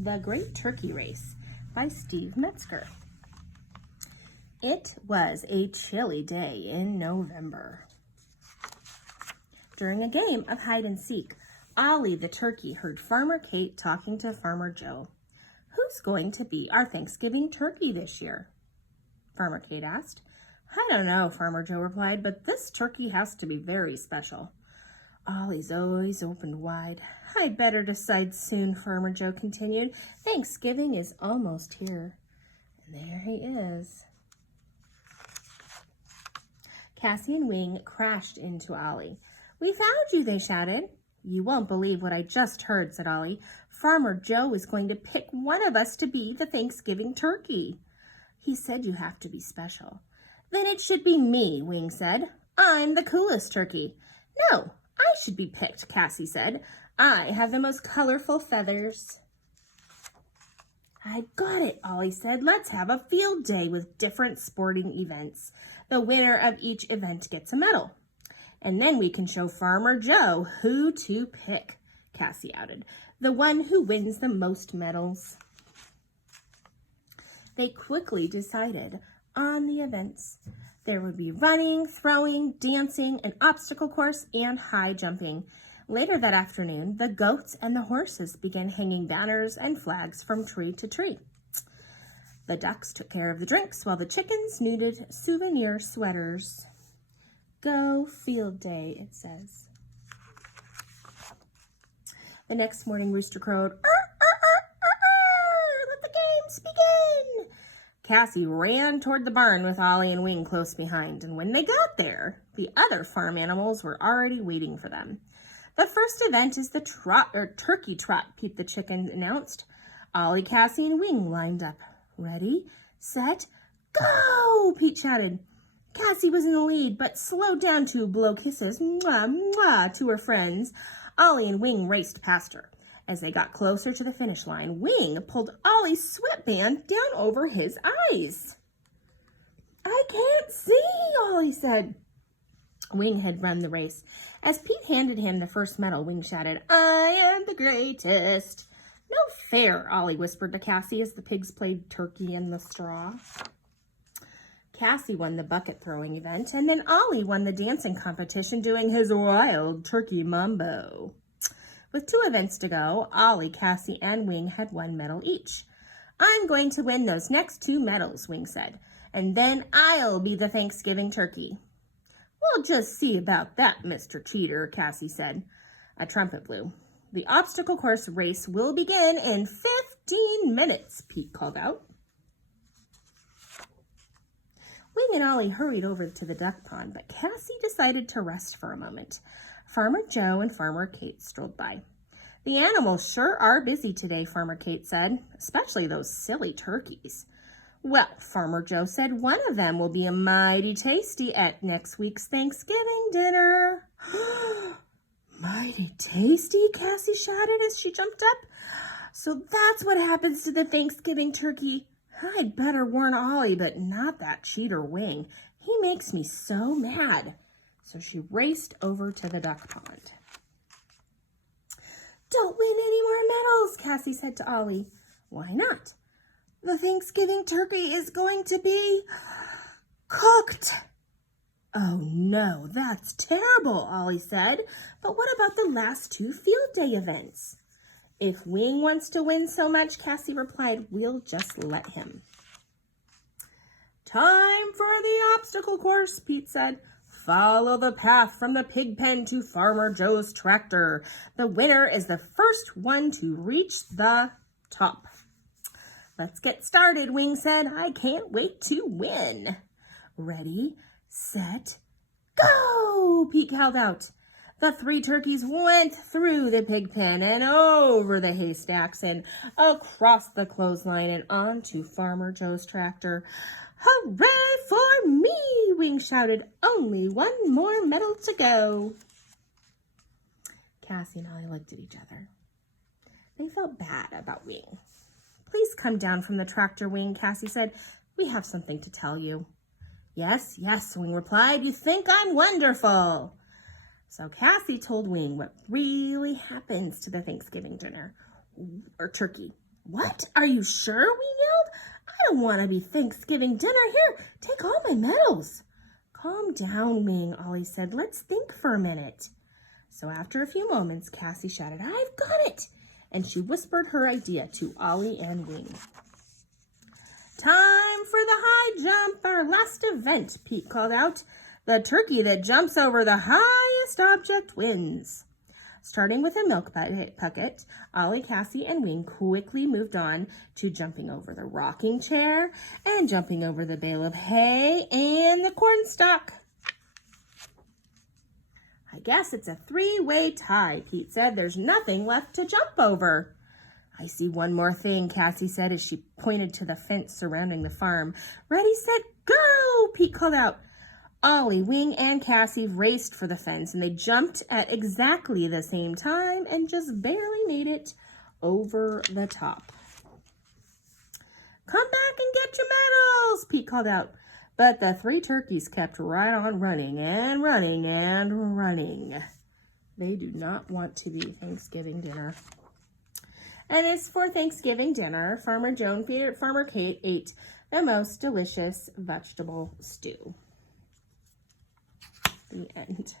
The Great Turkey Race by Steve Metzger. It was a chilly day in November. During a game of hide and seek, Ollie the turkey heard Farmer Kate talking to Farmer Joe. "Who's going to be our Thanksgiving turkey this year?" Farmer Kate asked. "I don't know," Farmer Joe replied, "but this turkey has to be very special." Ollie's eyes opened wide. "I'd better decide soon," Farmer Joe continued. "Thanksgiving is almost here." And there he is. Cassie and Wing crashed into Ollie. "We found you," they shouted. "You won't believe what I just heard," said Ollie. "Farmer Joe is going to pick one of us to be the Thanksgiving turkey. He said you have to be special." "Then it should be me," Wing said. "I'm the coolest turkey." "No, I should be picked," Cassie said. "I have the most colorful feathers." "I got it," Ollie said. "Let's have a field day with different sporting events. The winner of each event gets a medal. And then we can show Farmer Joe who to pick," Cassie outed. "The one who wins the most medals." They quickly decided on the events. There would be running, throwing, dancing, an obstacle course, and high jumping. Later that afternoon, the goats and the horses began hanging banners and flags from tree to tree. The ducks took care of the drinks while the chickens knitted souvenir sweaters. Go field day, it says. The next morning, Rooster crowed, "Let the games begin!" Cassie ran toward the barn with Ollie and Wing close behind, and when they got there, the other farm animals were already waiting for them. "The first event is the turkey trot," Pete the chicken announced. Ollie, Cassie, and Wing lined up. "Ready, set, go!" Pete shouted. Cassie was in the lead, but slowed down to blow kisses mwah, mwah, to her friends. Ollie and Wing raced past her. As they got closer to the finish line, Wing pulled Ollie's sweatband down over his eyes. "I can't see," Ollie said. Wing had run the race. As Pete handed him the first medal, Wing shouted, "I am the greatest." "No fair," Ollie whispered to Cassie as the pigs played turkey in the straw. Cassie won the bucket throwing event, and then Ollie won the dancing competition doing his wild turkey mambo. With 2 events to go, Ollie, Cassie, and Wing had 1 medal each. "I'm going to win those next 2 medals," Wing said, "and then I'll be the Thanksgiving turkey." "We'll just see about that, Mr. Cheater," Cassie said. A trumpet blew. "The obstacle course race will begin in 15 minutes, Pete called out. Wing and Ollie hurried over to the duck pond, but Cassie decided to rest for a moment. Farmer Joe and Farmer Kate strolled by. "The animals sure are busy today," Farmer Kate said, "especially those silly turkeys." "Well," Farmer Joe said, "one of them will be a mighty tasty at next week's Thanksgiving dinner." "Mighty tasty?" Cassie shouted as she jumped up. "So that's what happens to the Thanksgiving turkey. I'd better warn Ollie, but not that cheater Wing. He makes me so mad." So she raced over to the duck pond. "Don't win any more medals," Cassie said to Ollie. "Why not?" "The Thanksgiving turkey is going to be cooked." "Oh no, that's terrible," Ollie said. "But what about the last 2 field day events?" "If Wing wants to win so much," Cassie replied, "we'll just let him." "Time for the obstacle course," Pete said. "Follow the path from the pig pen to Farmer Joe's tractor. The winner is the first one to reach the top." "Let's get started," Wing said. "I can't wait to win." "Ready, set, go!" Pete held out. The 3 turkeys went through the pig pen and over the haystacks and across the clothesline and onto Farmer Joe's tractor. "Hooray for me!" Wing shouted. "Only 1 more medal to go." Cassie and Ollie looked at each other. They felt bad about Wing. "Please come down from the tractor, Wing," Cassie said. "We have something to tell you." "Yes, yes," Wing replied. "You think I'm wonderful." So Cassie told Wing what really happens to the Thanksgiving dinner, or turkey. What? Are you sure? We yelled. I don't want to be Thanksgiving dinner. Here, take all my medals. Calm down, Wing, Ollie said. Let's think for a minute. So after a few moments, Cassie shouted, I've got it! And she whispered her idea to Ollie and Wing. Time for the high jump, our last event, Pete called out. The turkey that jumps over the highest object wins. Starting with a milk bucket, Ollie, Cassie, and Wing quickly moved on to jumping over the rocking chair and jumping over the bale of hay and the cornstalk. I guess it's a three-way tie, Pete said. There's nothing left to jump over. I see one more thing, Cassie said as she pointed to the fence surrounding the farm. Ready, set, go, Pete called out. Ollie, Wing, and Cassie raced for the fence, and they jumped at exactly the same time and just barely made it over the top. Come back and get your medals, Pete called out. But the three turkeys kept right on running and running and running. They do not want to be Thanksgiving dinner. And as for Thanksgiving dinner, Farmer Joan feared Farmer Kate ate the most delicious vegetable stew. The end.